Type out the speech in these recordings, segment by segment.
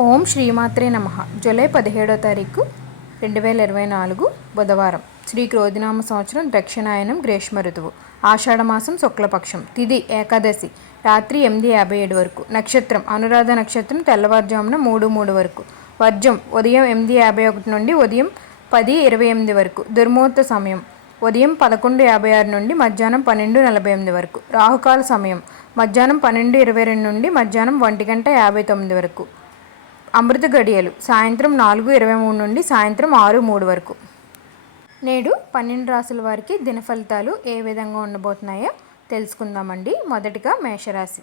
ఓం శ్రీమాత్రే నమ. జూలై పదిహేడో తారీఖు రెండు వేల ఇరవై నాలుగు బుధవారం. శ్రీ క్రోధినామ సంవత్సరం దక్షిణాయనం గ్రీష్మ ఋతువు. ఆషాఢమాసం శుక్లపక్షం. తిది ఏకాదశి. రాత్రి ఎనిమిది యాభై ఏడు వరకు. నక్షత్రం. అనురాధ నక్షత్రం తెల్లవారుజామున మూడు మూడు వరకు. వర్జం. ఉదయం ఎనిమిది యాభై ఒకటి నుండి ఉదయం పది ఇరవై ఎనిమిది వరకు. దుర్ముహూర్త సమయం. ఉదయం పదకొండు యాభై ఆరు నుండి మధ్యాహ్నం పన్నెండు నలభై ఎనిమిది వరకు. రాహుకాల సమయం. మధ్యాహ్నం పన్నెండు ఇరవై రెండు నుండి మధ్యాహ్నం ఒంటి గంట యాభై తొమ్మిది వరకు. అమృత గడియలు సాయంత్రం నాలుగు ఇరవై మూడు నుండి సాయంత్రం ఆరు మూడు వరకు. నేడు పన్నెండు రాసుల వారికి దిన ఫలితాలు ఏ విధంగా ఉండబోతున్నాయో తెలుసుకుందామండి. మొదటిగా మేషరాశి.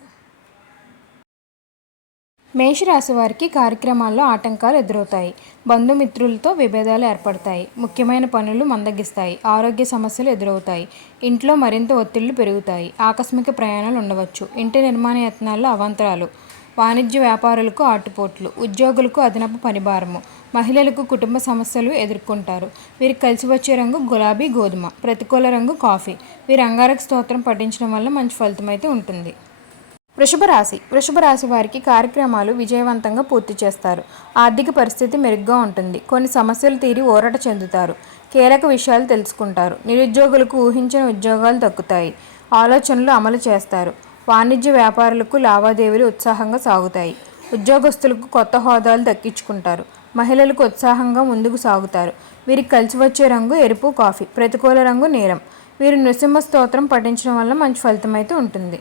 మేషరాశి వారికి కార్యక్రమాల్లో ఆటంకాలు ఎదురవుతాయి. బంధుమిత్రులతో విభేదాలు ఏర్పడతాయి. ముఖ్యమైన పనులు మందగిస్తాయి. ఆరోగ్య సమస్యలు ఎదురవుతాయి. ఇంట్లో మరింత ఒత్తిళ్ళు పెరుగుతాయి. ఆకస్మిక ప్రయాణాలు ఉండవచ్చు. ఇంటి నిర్మాణ యత్నాల్లో అవాంతరాలు. వాణిజ్య వ్యాపారులకు ఆటుపోట్లు ఉద్యోగులకు అదనపు పనిభారము మహిళలకు కుటుంబ సమస్యలు ఎదుర్కొంటారు. వీరికి కలిసి వచ్చే రంగు గులాబీ గోధుమ ప్రతికూల రంగు కాఫీ. వీరి అంగారక స్తోత్రం పఠించడం వల్ల మంచి ఫలితం అయితే ఉంటుంది. వృషభ రాశి. వృషభ రాశి వారికి కార్యక్రమాలు విజయవంతంగా పూర్తి చేస్తారు. ఆర్థిక పరిస్థితి మెరుగ్గా ఉంటుంది. కొన్ని సమస్యలు తీరి ఊరట చెందుతారు. కీలక విషయాలు తెలుసుకుంటారు. నిరుద్యోగులకు ఊహించిన ఉద్యోగాలు దక్కుతాయి. ఆలోచనలు అమలు చేస్తారు. వాణిజ్య వ్యాపారులకు లావాదేవీలు ఉత్సాహంగా సాగుతాయి. ఉద్యోగస్తులకు కొత్త హోదాలు దక్కించుకుంటారు. మహిళలకు ఉత్సాహంగా ముందుకు సాగుతారు. వీరికి కలిసి వచ్చే రంగు ఎరుపు కాఫీ ప్రతికూల రంగు నీలం. వీరు నృసింహ స్తోత్రం పఠించడం వల్ల మంచి ఫలితం అయితే ఉంటుంది.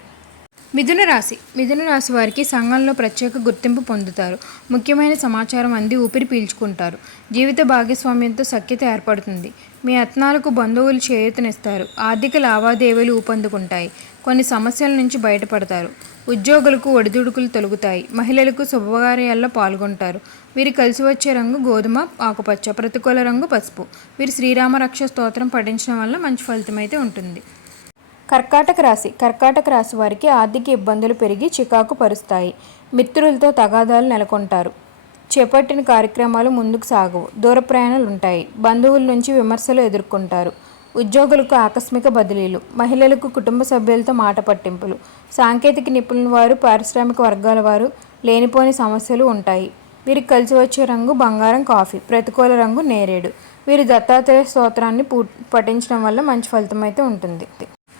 మిథున రాశి. మిథున రాశి వారికి సంఘంలో ప్రత్యేక గుర్తింపు పొందుతారు. ముఖ్యమైన సమాచారం అంది ఊపిరి పీల్చుకుంటారు. జీవిత భాగస్వామ్యంతో సఖ్యత ఏర్పడుతుంది. మీ యత్నాలకు బంధువులు చేయూతనిస్తారు. ఆర్థిక లావాదేవీలు ఊపందుకుంటాయి. కొన్ని సమస్యల నుంచి బయటపడతారు. ఉద్యోగులకు ఒడిదుడుకులు తొలుగుతాయి. మహిళలకు శుభకార్యాల్లో పాల్గొంటారు. వీరు కలిసి వచ్చే రంగు గోధుమ ఆకుపచ్చ ప్రతికూల రంగు పసుపు. వీరు శ్రీరామ రక్ష స్తోత్రం పఠించడం వల్ల మంచి ఫలితం అయితే ఉంటుంది. కర్కాటక రాశి. కర్కాటక రాశి వారికి ఆర్థిక ఇబ్బందులు పెరిగి చికాకు పరుస్తాయి. మిత్రులతో తగాదాలు నెలకొంటారు. చేపట్టిన కార్యక్రమాలు ముందుకు సాగవు. దూర ప్రయాణాలు ఉంటాయి బంధువుల నుంచి విమర్శలు ఎదుర్కొంటారు. ఉద్యోగులకు ఆకస్మిక బదిలీలు మహిళలకు కుటుంబ సభ్యులతో మాట పట్టింపులు సాంకేతిక నిపుణుల వారు పారిశ్రామిక వర్గాల వారు లేనిపోని సమస్యలు ఉంటాయి. వీరికి కలిసి వచ్చే రంగు బంగారం కాఫీ ప్రతికూల రంగు నేరేడు. వీరు దత్తాత్రేయ స్తోత్రాన్ని పూ పఠించడం వల్ల మంచి ఫలితం అయితే ఉంటుంది.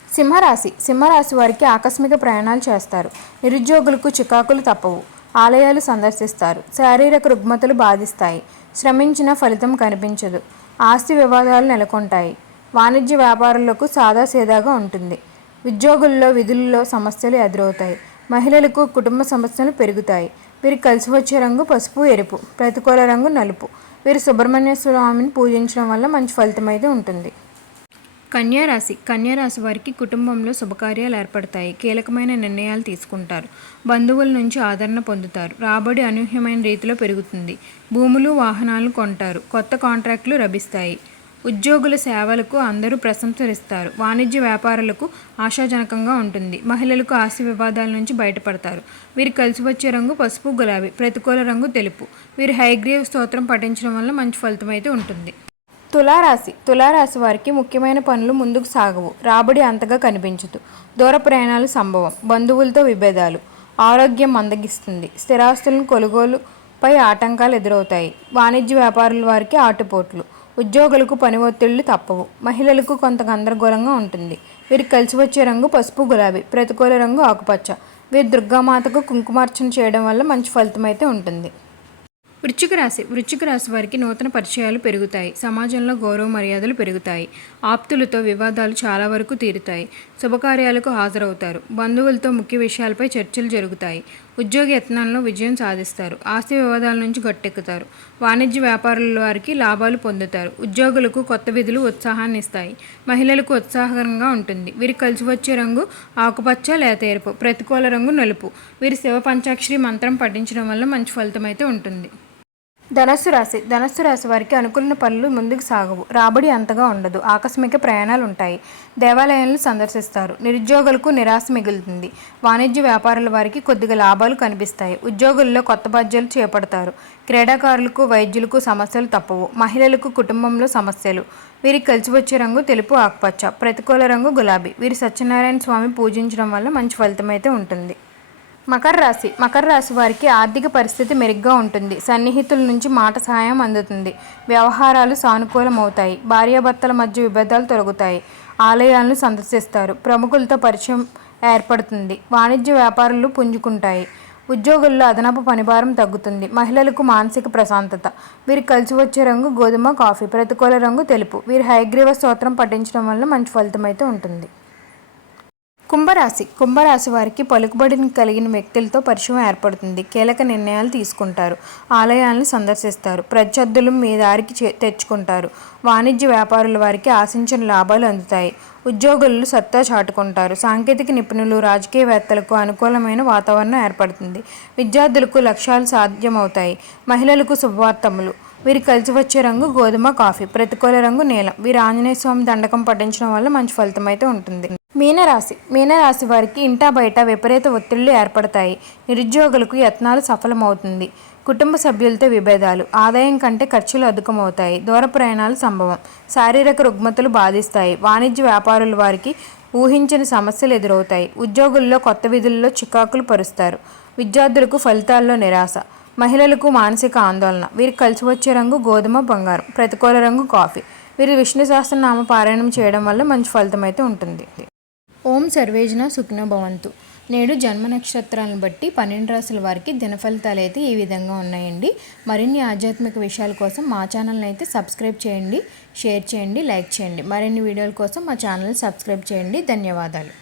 సింహరాశి సింహరాశి వారికి ఆకస్మిక ప్రయాణాలు చేస్తారు. నిరుద్యోగులకు చికాకులు తప్పవు. ఆలయాలు సందర్శిస్తారు. శారీరక రుగ్మతలు బాధిస్తాయి. శ్రమించిన ఫలితం కనిపించదు. ఆస్తి వివాదాలు నెలకొంటాయి. వాణిజ్య వ్యాపారులకు సాదాసీదాగా ఉంటుంది. ఉద్యోగుల్లో విధుల్లో సమస్యలు ఎదురవుతాయి. మహిళలకు కుటుంబ సమస్యలు పెరుగుతాయి. వీరికి కలిసి వచ్చే రంగు పసుపు ఎరుపు ప్రతికూల రంగు నలుపు. వీరు సుబ్రహ్మణ్య స్వామిని పూజించడం వల్ల మంచి ఫలితం అయితే ఉంటుంది. కన్యారాశి కన్యారాశి వారికి కుటుంబంలో శుభకార్యాలు ఏర్పడతాయి. కీలకమైన నిర్ణయాలు తీసుకుంటారు. బంధువుల నుంచి ఆదరణ పొందుతారు. రాబడి అనూహ్యమైన రీతిలో పెరుగుతుంది. భూములు వాహనాలు కొంటారు. కొత్త కాంట్రాక్టులు లభిస్తాయి. ఉద్యోగుల సేవలకు అందరూ ప్రశంసలిస్తారు. వాణిజ్య వ్యాపారులకు ఆశాజనకంగా ఉంటుంది. మహిళలకు ఆస్తి వివాదాల నుంచి బయటపడతారు. వీరు కలిసి వచ్చే రంగు పసుపు గులాబీ ప్రతికూల రంగు తెలుపు. వీరు హైగ్రీవ్ స్తోత్రం పఠించడం వల్ల మంచి ఫలితం అయితే ఉంటుంది. తులారాశి. తులారాశి వారికి ముఖ్యమైన పనులు ముందుకు సాగవు. రాబడి అంతగా కనిపించదు. దూర ప్రయాణాలు సంభవం. బంధువులతో విభేదాలు. ఆరోగ్యం మందగిస్తుంది. స్థిరాస్తులను కొనుగోలుపై ఆటంకాలు ఎదురవుతాయి. వాణిజ్య వ్యాపారుల వారికి ఆటుపోట్లు. ఉద్యోగులకు పని ఒత్తిళ్ళు తప్పవు. మహిళలకు కొంత గందరగోళంగా ఉంటుంది. వీరికి కలిసి వచ్చే రంగు పసుపు గులాబీ ప్రతికూల రంగు ఆకుపచ్చ. వీరు దుర్గామాతకు కుంకుమార్చన చేయడం వల్ల మంచి ఫలితం అయితే ఉంటుంది. వృశ్చిక రాశి. వృశ్చిక రాశి వారికి నూతన పరిచయాలు పెరుగుతాయి. సమాజంలో గౌరవ మర్యాదలు పెరుగుతాయి. ఆప్తులతో వివాదాలు చాలా వరకు తీరుతాయి. శుభకార్యాలకు హాజరవుతారు. బంధువులతో ముఖ్య విషయాలపై చర్చలు జరుగుతాయి. ఉద్యోగ యత్నాల్లో విజయం సాధిస్తారు. ఆస్తి వివాదాల నుంచి గట్టెక్కుతారు. వాణిజ్య వ్యాపారుల వారికి లాభాలు పొందుతారు. ఉద్యోగులకు కొత్త విధులు ఉత్సాహాన్ని ఇస్తాయి. మహిళలకు ఉత్సాహకరంగా ఉంటుంది. వీరికి కలిసి వచ్చే రంగు ఆకుపచ్చ లేత ఎరుపు. ప్రతికూల రంగు నలుపు. వీరి శివ పంచాక్షరి మంత్రం పఠించడం వల్ల మంచి ఫలితం అయితే ఉంటుంది. ధనస్సు రాశి. ధనస్సు రాశి వారికి అనుకూలన పనులు ముందుకు సాగవు. రాబడి అంతగా ఉండదు. ఆకస్మిక ప్రయాణాలు ఉంటాయి దేవాలయాలను సందర్శిస్తారు. నిరుద్యోగులకు నిరాశ మిగులుతుంది. వాణిజ్య వ్యాపారుల వారికి కొద్దిగా లాభాలు కనిపిస్తాయి. ఉద్యోగుల్లో కొత్త బాధ్యతలు చేపడతారు. క్రీడాకారులకు వైద్యులకు సమస్యలు తప్పవు. మహిళలకు కుటుంబంలో సమస్యలు. వీరికి కలిసి వచ్చే రంగు తెలుపు ఆకుపచ్చ ప్రతికూల రంగు గులాబీ. వీరి సత్యనారాయణ స్వామి పూజించడం వల్ల మంచి ఫలితం అయితే ఉంటుంది. మకర రాశి. మకర రాశి వారికి ఆర్థిక పరిస్థితి మెరుగ్గా ఉంటుంది. సన్నిహితుల నుంచి మాట సహాయం అందుతుంది. వ్యవహారాలు సానుకూలమవుతాయి. భార్యాభర్తల మధ్య విభేదాలు తొలగుతాయి. ఆలయాలను సందర్శిస్తారు. ప్రముఖులతో పరిచయం ఏర్పడుతుంది. వాణిజ్య వ్యాపారాలు పుంజుకుంటాయి. ఉద్యోగుల్లో అదనపు పనిభారం తగ్గుతుంది. మహిళలకు మానసిక ప్రశాంతత. వీరు కలిసి వచ్చే రంగు గోధుమ కాఫీ. ప్రతికూల రంగు తెలుపు. వీరు హైగ్రీవ స్తోత్రం పఠించడం వల్ల మంచి ఫలితం అయితే ఉంటుంది. కుంభరాశి. కుంభరాశి వారికి పలుకుబడిని కలిగిన వ్యక్తులతో పరిచయం ఏర్పడుతుంది. కీలక నిర్ణయాలు తీసుకుంటారు. ఆలయాలను సందర్శిస్తారు. ప్రత్యర్థులు మీ దారికి చే- తెచ్చుకుంటారు. వాణిజ్య వ్యాపారుల వారికి ఆశించిన లాభాలు అందుతాయి. ఉద్యోగులు సత్తా చాటుకుంటారు. సాంకేతిక నిపుణులు రాజకీయవేత్తలకు అనుకూలమైన వాతావరణం ఏర్పడుతుంది. విద్యార్థులకు లక్ష్యాలు సాధ్యమవుతాయి. మహిళలకు శుభవార్తములు. వీరు కలిసి వచ్చే రంగు గోధుమ కాఫీ ప్రతికూల రంగు నీలం. వీరు ఆంజనేయ స్వామి దండకం పఠించడం వల్ల మంచి ఫలితం అయితే ఉంటుంది. మీనరాశి. మీనరాశి వారికి ఇంటా బయట విపరీత ఒత్తిళ్ళు ఏర్పడతాయి. నిరుద్యోగులకు యత్నాలు సఫలమవుతుంది. కుటుంబ సభ్యులతో విభేదాలు ఆదాయం కంటే ఖర్చులు అధికమవుతాయి. దూర ప్రయాణాలు సంభవం. శారీరక రుగ్మతలు బాధిస్తాయి. వాణిజ్య వ్యాపారుల వారికి ఊహించని సమస్యలు ఎదురవుతాయి. ఉద్యోగుల్లో కొత్త విధుల్లో చికాకులు పరుస్తారు. విద్యార్థులకు ఫలితాల్లో నిరాశ. మహిళలకు మానసిక ఆందోళన. వీరికి కలిసి వచ్చే రంగు గోధుమ బంగారం. ప్రతికూల రంగు కాఫీ. వీరు విష్ణు సహస్రనామ పారాయణం చేయడం వల్ల మంచి ఫలితం అయితే ఉంటుంది. ఓం సర్వేజన సుఖ్న భవంతు. నేడు జన్మ నక్షత్రాలను బట్టి పన్నెండు రాసుల వారికి దినఫలితాలు అయితే ఈ విధంగా ఉన్నాయండి. మరిన్ని ఆధ్యాత్మిక విషయాల కోసం మా ఛానల్ని అయితే సబ్స్క్రైబ్ చేయండి షేర్ చేయండి లైక్ చేయండి. మరిన్ని వీడియోల కోసం మా ఛానల్ సబ్స్క్రైబ్ చేయండి. ధన్యవాదాలు.